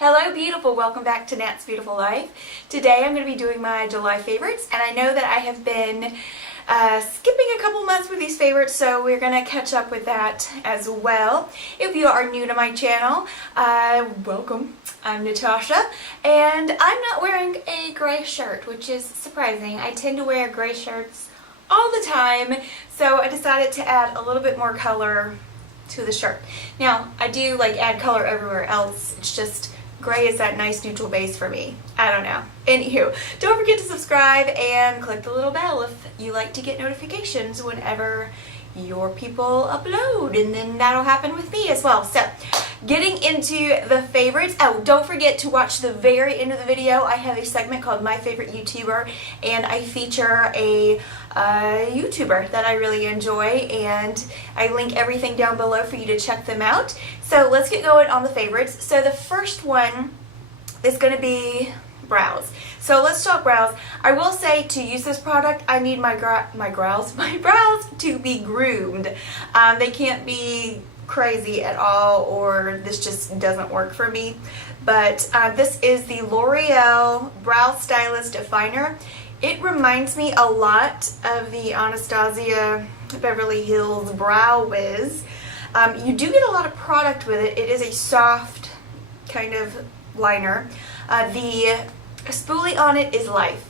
Hello beautiful, welcome back to Nat's Beautiful Life. Today I'm going to be doing my July favorites, and I know that I have been skipping a couple months with these favorites, so we're going to catch up with that as well. If you are new to my channel, welcome. I'm Natasha, and I'm not wearing a gray shirt, which is surprising. I tend to wear gray shirts all the time, so I decided to add a little bit more color to the shirt. Now, I do add color everywhere else, it's just gray is that nice neutral base for me. I don't know. Anywho, don't forget to subscribe and click the little bell if you like to get notifications whenever your people upload, and then that'll happen with me as well. So, getting into the favorites. Oh, don't forget to watch the very end of the video. I have a segment called My Favorite YouTuber, and I feature a YouTuber that I really enjoy, and I link everything down below for you to check them out. So let's get going on the favorites. So the first one is going to be brows. So let's talk brows. I will say, to use this product, I need my brows to be groomed. They can't be crazy at all, or this just doesn't work for me. But this is the L'Oreal Brow Stylist Definer. It reminds me a lot of the Anastasia Beverly Hills Brow Wiz. You do get a lot of product with it. It is a soft kind of liner. The spoolie on it is life.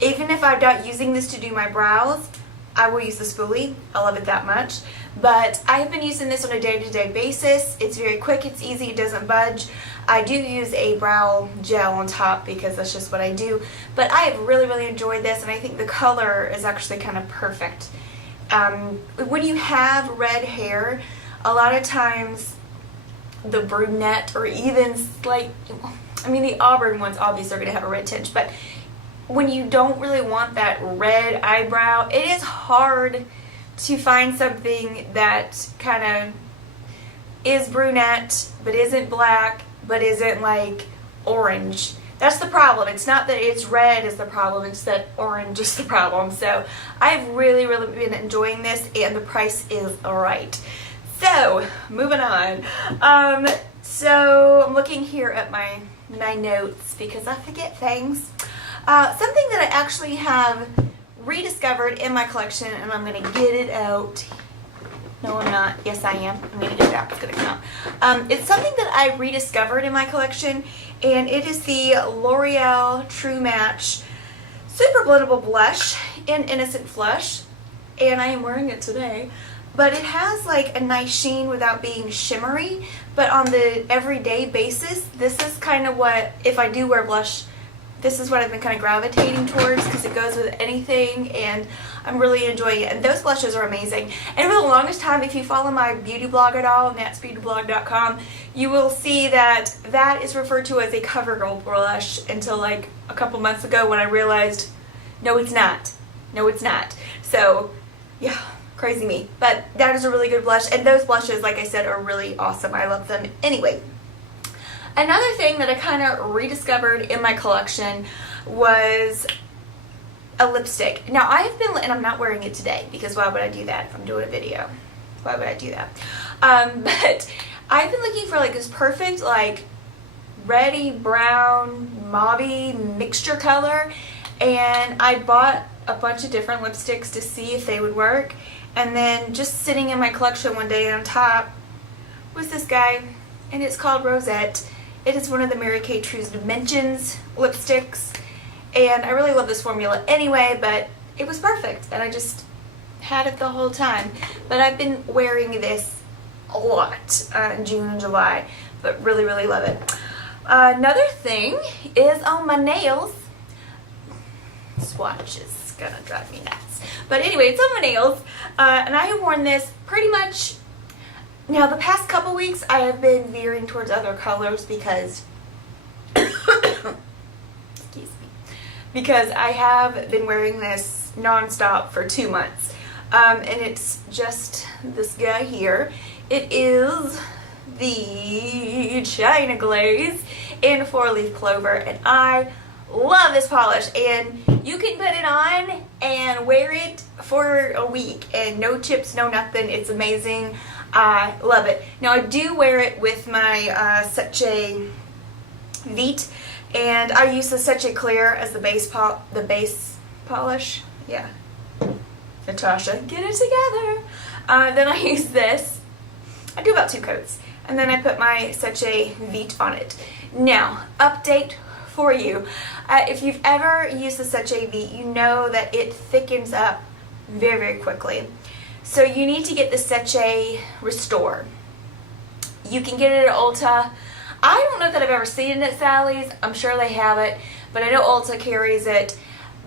Even if I'm not using this to do my brows, I will use the spoolie. I love it that much. But I have been using this on a day-to-day basis. It's very quick, it's easy, it doesn't budge. I do use a brow gel on top because that's just what I do. But I have really enjoyed this, and I think the color is actually kind of perfect. When you have red hair, a lot of times the brunette, or even the auburn ones obviously are going to have a red tinge, but when you don't really want that red eyebrow, it is hard to find something that kind of is brunette but isn't black but isn't orange. That's the problem. It's not that it's red is the problem, it's that orange is the problem. So I've really been enjoying this, and the price is right. So moving on. So I'm looking here at my notes because I forget things. Something that I actually have rediscovered in my collection, and I'm going to get it out. No, I'm not. Yes, I am. I'm going to get it out. It's going to come out. It's something that I rediscovered in my collection, and it is the L'Oreal True Match Super Blendable Blush in Innocent Flush, and I am wearing it today. But it has a nice sheen without being shimmery, but on the everyday basis, this is kind of what, if I do wear blush, this is what I've been kind of gravitating towards because it goes with anything, and I'm really enjoying it. And those blushes are amazing. And for the longest time, if you follow my beauty blog at all, natsbeautyblog.com, you will see that that is referred to as a CoverGirl blush until a couple months ago when I realized, no it's not. No it's not. So, yeah, crazy me. But that is a really good blush, and those blushes, like I said, are really awesome. I love them. Anyway. Another thing that I kind of rediscovered in my collection was a lipstick. Now I have been, and I'm not wearing it today because why would I do that if I'm doing a video? Why would I do that? But I've been looking for this perfect reddy brown mauvey mixture color, and I bought a bunch of different lipsticks to see if they would work, and then just sitting in my collection one day on top was this guy, and it's called Rosette. It is one of the Mary Kay True's Dimensions lipsticks, and I really love this formula anyway, but it was perfect, and I just had it the whole time. But I've been wearing this a lot in June and July, but really love it. Another thing is on my nails. Swatch is gonna drive me nuts. But anyway, it's on my nails, and I have worn this pretty much. Now, the past couple weeks, I have been veering towards other colors because, excuse me, because I have been wearing this nonstop for 2 months. And it's just this guy here. It is the China Glaze in 4-Leaf Clover, and I love this polish. And you can put it on and wear it for a week, and no chips, no nothing. It's amazing. I love it. Now I do wear it with my Seche Vite, and I use the Seche Clear as the base polish. Yeah, Natasha, get it together. Then I use this. I do about 2 coats, and then I put my Seche Vite on it. Now, update for you. If you've ever used the Seche Vite, you know that it thickens up very, very quickly. So you need to get the Seche Restore. You can get it at Ulta. I don't know that I've ever seen it at Sally's. I'm sure they have it, but I know Ulta carries it.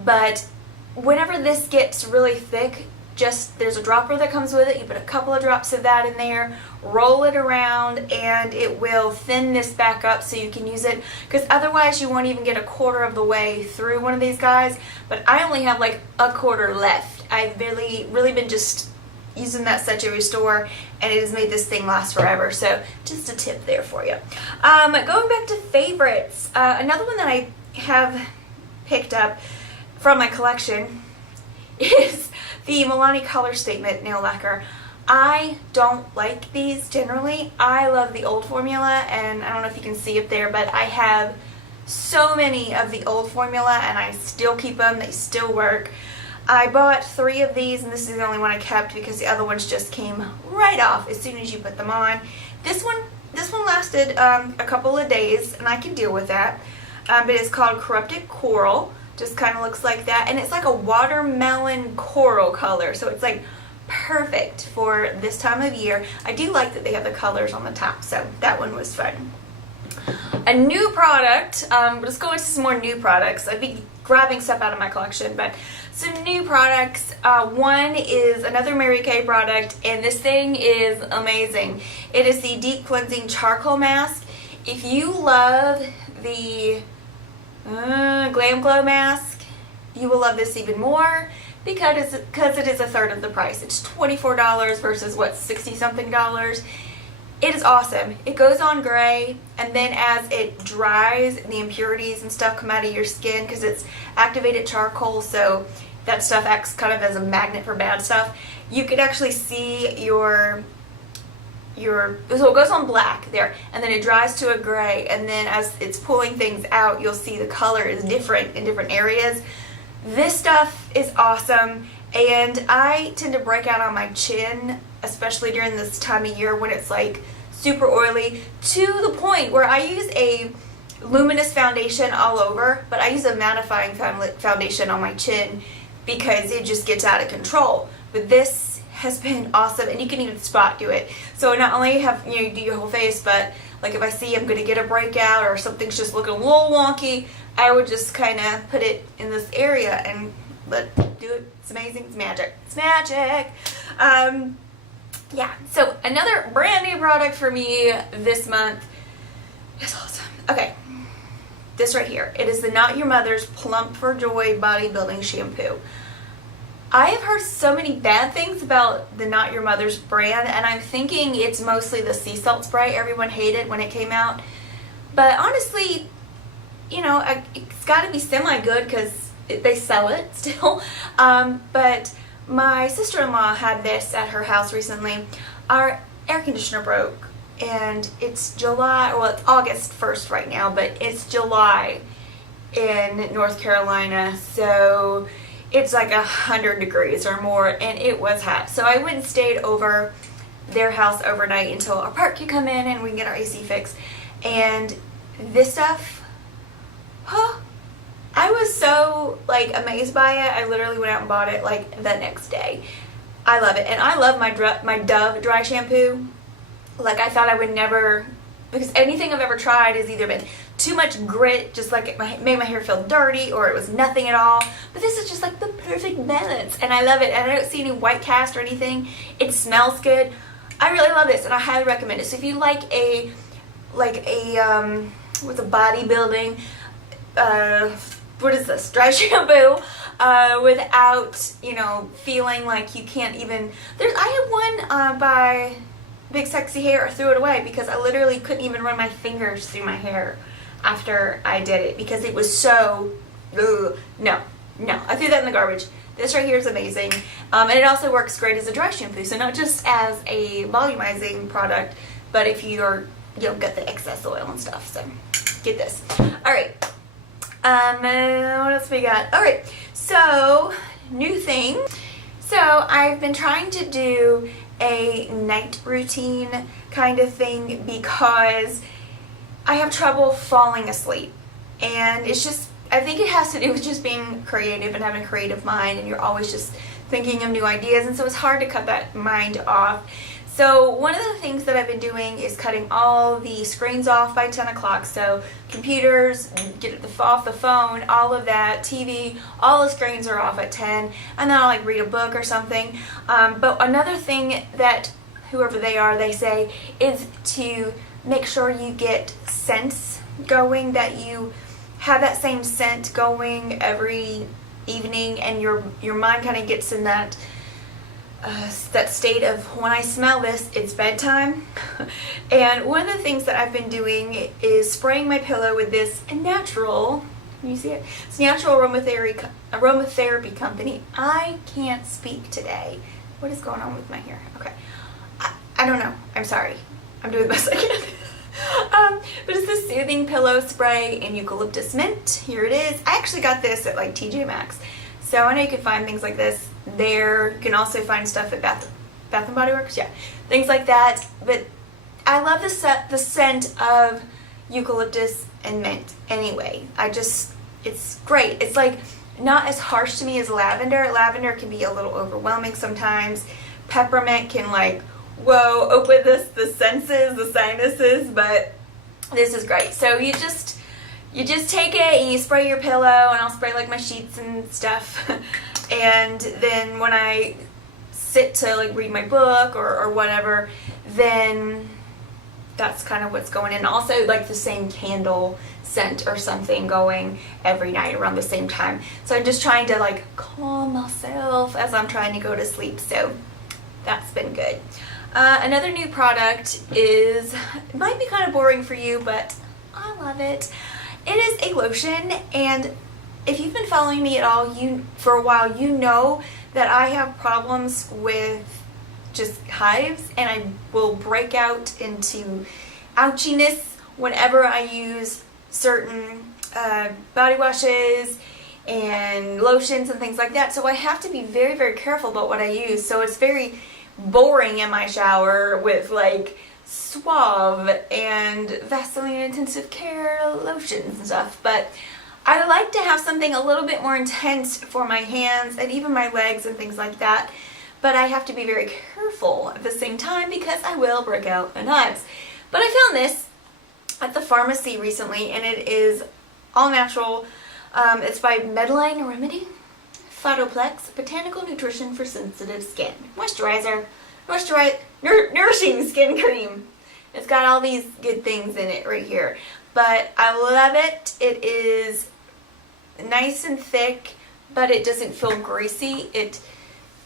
But whenever this gets really thick, there's a dropper that comes with it. You put a couple of drops of that in there, roll it around, and it will thin this back up so you can use it, because otherwise you won't even get a quarter of the way through one of these guys. But I only have like a quarter left. I've really been just using that Seche Restore, and it has made this thing last forever. So just a tip there for you. Going back to favorites, another one that I have picked up from my collection is the Milani Color Statement Nail Lacquer. I don't like these generally. I love the old formula, and I don't know if you can see up there, but I have so many of the old formula, and I still keep them. They still work. I bought 3 of these, and this is the only one I kept because the other ones just came right off as soon as you put them on. This one lasted a couple of days, and I can deal with that. But it's called Corrupted Coral. Just kind of looks like that, and it's like a watermelon coral color, so it's like perfect for this time of year. I do like that they have the colors on the top, so that one was fun. A new product, let's go into some more new products. I'd be grabbing stuff out of my collection, but some new products. One is another Mary Kay product, and this thing is amazing. It is the Deep Cleansing Charcoal Mask. If you love the Glam Glow mask, you will love this even more because it is a third of the price. It's $24 versus what, 60 something dollars. It is awesome. It goes on gray, and then as it dries, the impurities and stuff come out of your skin because it's activated charcoal, so that stuff acts kind of as a magnet for bad stuff. You could actually see so it goes on black there, and then it dries to a gray, and then as it's pulling things out, you'll see the color is different in different areas. This stuff is awesome, and I tend to break out on my chin, especially during this time of year when it's like super oily, to the point where I use a luminous foundation all over, but I use a mattifying foundation on my chin because it just gets out of control. But this has been awesome, and you can even spot do it. So not only have you do your whole face, but like if I see I'm gonna get a breakout or something's just looking a little wonky, I would just kind of put it in this area and do it. It's amazing. It's magic. It's magic. Yeah. So another brand new product for me this month is awesome. Okay. This right here. It is the Not Your Mother's Plump for Joy Bodybuilding Shampoo. I have heard so many bad things about the Not Your Mother's brand, and I'm thinking it's mostly the sea salt spray everyone hated when it came out. But honestly, you know, it's got to be semi-good because they sell it still. But my sister-in-law had this at her house recently. Our air conditioner broke, and it's July, well, it's August 1st right now, but it's July in North Carolina, so it's like 100 degrees or more, and it was hot. So I went and stayed over their house overnight until our part could come in and we can get our AC fixed. And this stuff, I was so like amazed by it. I literally went out and bought it like the next day. I love it, and I love my Dove dry shampoo. Like I thought I would never, because anything I've ever tried has either been too much grit, just like it made my hair feel dirty, or it was nothing at all. But this is just like the perfect balance, and I love it. And I don't see any white cast or anything. It smells good. I really love this, and I highly recommend it. So if you like a with a bodybuilding, what is this, dry shampoo, without, you know, feeling like you can't even, I had one by Big Sexy Hair. I threw it away because I literally couldn't even run my fingers through my hair after I did it because it was so, no, I threw that in the garbage. This right here is amazing. And it also works great as a dry shampoo, so not just as a volumizing product, but if you don't get the excess oil and stuff, so get this. Alright, what else we got? Alright, so, new thing. So, I've been trying to do a night routine kind of thing because I have trouble falling asleep. And it's just, I think it has to do with just being creative and having a creative mind, and you're always just thinking of new ideas, and so it's hard to cut that mind off. So one of the things that I've been doing is cutting all the screens off by 10 o'clock. So computers, get it off the phone, all of that, TV, all the screens are off at 10. And then I'll like read a book or something. But another thing that whoever they are, they say, is to make sure you get scents going, that you have that same scent going every evening, and your mind kind of gets in that state of, when I smell this, it's bedtime. And one of the things that I've been doing is spraying my pillow with this natural, can you see it? It's natural aromatherapy company. I can't speak today. What is going on with my hair? Okay. I don't know. I'm sorry. I'm doing the best I can. But it's this soothing pillow spray in eucalyptus mint. Here it is. I actually got this at like TJ Maxx. So I know you can find things like this there. You can also find stuff at Bath and Body Works. Yeah, things like that. But I love the scent of eucalyptus and mint anyway. It's great. It's like not as harsh to me as lavender. Lavender can be a little overwhelming sometimes. Peppermint can like, whoa, open the senses, the sinuses, but this is great. So you just take it and you spray your pillow, and I'll spray like my sheets and stuff. And then when I sit to like read my book or whatever, then that's kind of what's going in. Also like the same candle scent or something going every night around the same time. So I'm just trying to like calm myself as I'm trying to go to sleep. So that's been good. Another new product is, it might be kind of boring for you, but I love it. It is a lotion, and if you've been following me at all for a while, you know that I have problems with just hives, and I will break out into ouchiness whenever I use certain body washes and lotions and things like that. So I have to be very, very careful about what I use. So it's very boring in my shower with like Suave and Vaseline Intensive Care lotions and stuff, but I like to have something a little bit more intense for my hands and even my legs and things like that, but I have to be very careful at the same time because I will break out in hives. But I found this at the pharmacy recently, and it is all natural. It's by Medina Remedy. Phytoplex, Botanical Nutrition for Sensitive Skin. Nourishing skin cream. It's got all these good things in it right here. But I love it. It is nice and thick, but it doesn't feel greasy. It's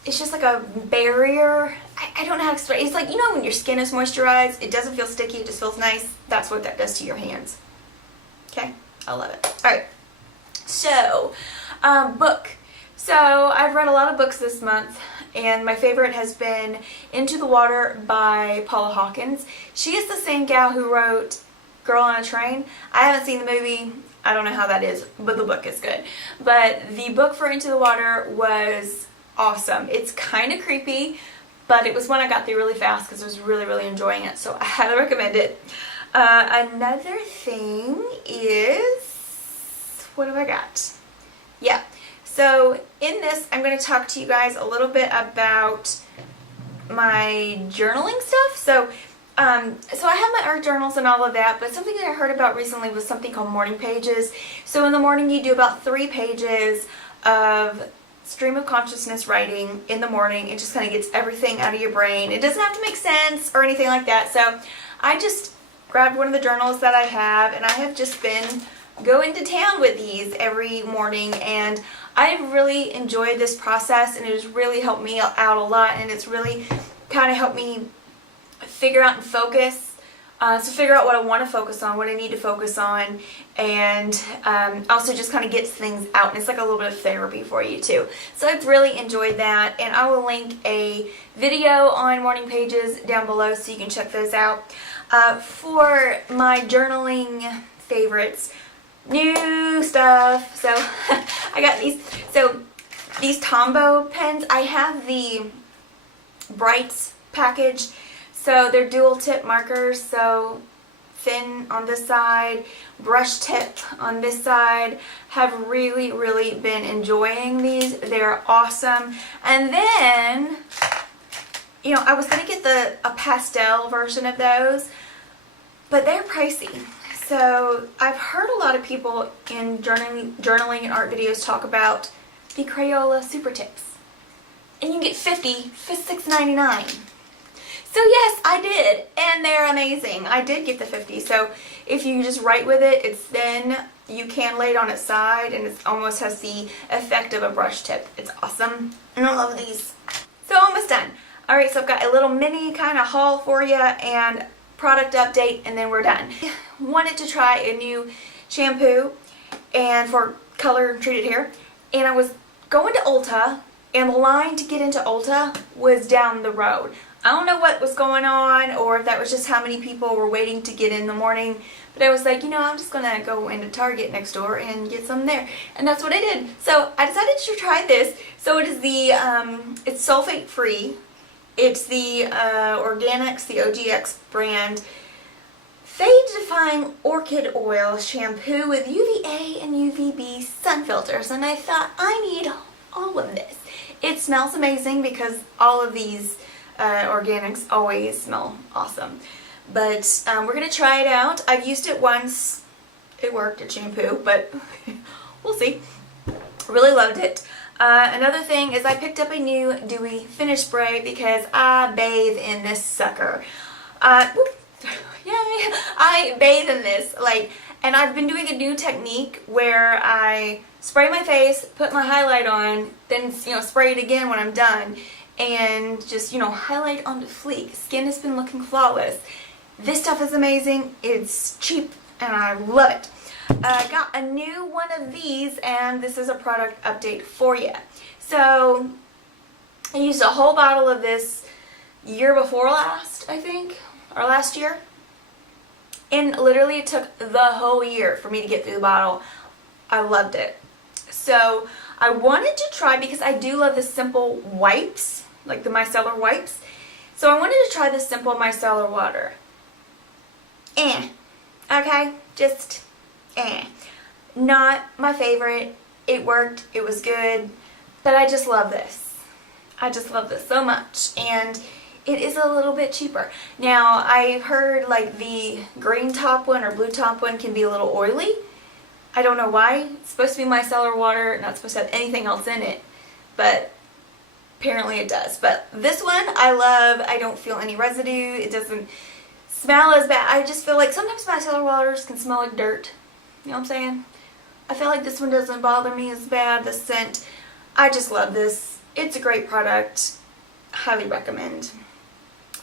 just like a barrier. I don't know how to explain. It's like, you know when your skin is moisturized, it doesn't feel sticky, it just feels nice. That's what that does to your hands. Okay? I love it. Alright. So, book. So I've read a lot of books this month, and my favorite has been Into the Water by Paula Hawkins. She is the same gal who wrote Girl on a Train. I haven't seen the movie. I don't know how that is, but the book is good. But the book for Into the Water was awesome. It's kind of creepy, but it was one I got through really fast because I was really, really enjoying it, so I highly recommend it. Another thing is, what have I got? Yeah. So in this, I'm going to talk to you guys a little bit about my journaling stuff. So I have my art journals and all of that, but something that I heard about recently was something called morning pages. So in the morning, you do about 3 pages of stream of consciousness writing in the morning. It just kind of gets everything out of your brain. It doesn't have to make sense or anything like that. So I just grabbed one of the journals that I have, and I have just been going to town with these every morning, and I really enjoyed this process, and it has really helped me out a lot, and it's really kind of helped me figure out and focus So figure out what I want to focus on, what I need to focus on, and also just kind of gets things out. And it's like a little bit of therapy for you too. So I've really enjoyed that, and I will link a video on morning pages down below so you can check those out. For my journaling favorites, new stuff. So I got these. So these Tombow pens. I have the Brights package. So they're dual tip markers, so thin on this side, brush tip on this side. Have really, really been enjoying these. They're awesome. And then, you know, I was gonna get a pastel version of those, but they're pricey. So I've heard a lot of people in journaling and art videos talk about the Crayola Super Tips. And you can get 50 for $6.99. So yes, I did, and they're amazing. I did get the 50, so if you just write with it, it's thin, you can lay it on its side, and it almost has the effect of a brush tip. It's awesome, and I love these. So almost done. Alright, so I've got a little mini kind of haul for you, and product update, and then we're done. Wanted to try a new shampoo, and for color treated hair, and I was going to Ulta, and the line to get into Ulta was down the road. I don't know what was going on, or if that was just how many people were waiting to get in the morning, but I was like, you know, I'm just gonna go into Target next door and get some there, and that's what I did. So I decided to try this. So it is the it's sulfate free. It's the Organics, the OGX brand, Fade Defying Orchid Oil shampoo with UVA and UVB sun filters, and I thought, I need all of this. It smells amazing because all of these organics always smell awesome. But we're going to try it out. I've used it once. It worked at shampoo, but we'll see. Really loved it. Another thing is I picked up a new Dewy Finish Spray because I bathe in this sucker. Yay! I bathe in this. And I've been doing a new technique where I spray my face, put my highlight on, then spray it again when I'm done, and just highlight onto fleek. Skin has been looking flawless. This stuff is amazing. It's cheap and I love it. I got a new one of these, and this is a product update for you. So I used a whole bottle of this year before last, I think, or last year. And literally it took the whole year for me to get through the bottle. I loved it. So I wanted to try, because I do love the simple wipes, like the micellar wipes. So I wanted to try the simple micellar water. Okay, just not my favorite. It worked, it was good, but I just love this. I just love this so much, and it is a little bit cheaper. Now, I've heard like the green top one or blue top one can be a little oily. I don't know why. It's supposed to be micellar water, not supposed to have anything else in it, but apparently it does. But this one I love. I don't feel any residue. It doesn't smell as bad. I just feel like sometimes micellar waters can smell like dirt. You know what I'm saying? I feel like this one doesn't bother me as bad. The scent, I just love this. It's a great product. Highly recommend.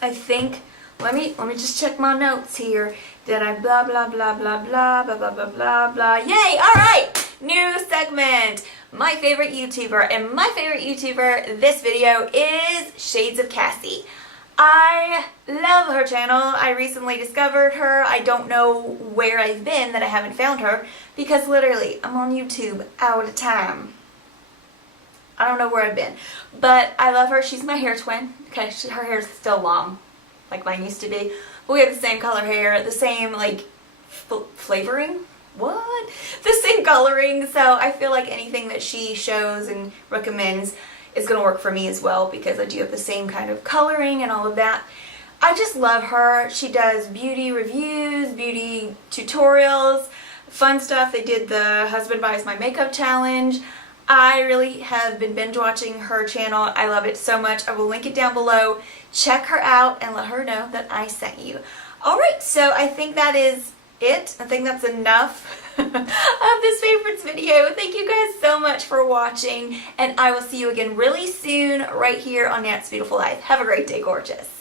I think, let me just check my notes here. Did I blah blah blah blah blah blah blah blah blah blah. Yay! Alright! New segment! My favorite YouTuber. And my favorite YouTuber this video is Shades of Cassie. I love her channel. I recently discovered her. I don't know where I've been that I haven't found her, because literally I'm on YouTube all the time. I don't know where I've been, but I love her. She's my hair twin. Okay, her hair's still long, like mine used to be. But we have the same color hair, the same like flavoring. What? The same coloring. So I feel like anything that she shows and recommends is going to work for me as well, because I do have the same kind of coloring and all of that. I just love her. She does beauty reviews, beauty tutorials, fun stuff. They did the Husband Buys My Makeup Challenge. I really have been binge watching her channel. I love it so much. I will link it down below. Check her out and let her know that I sent you. Alright, so I think that is it. I think that's enough of this favorites video. Thank you guys so much for watching, and I will see you again really soon right here on Nat's Beautiful Life. Have a great day, gorgeous.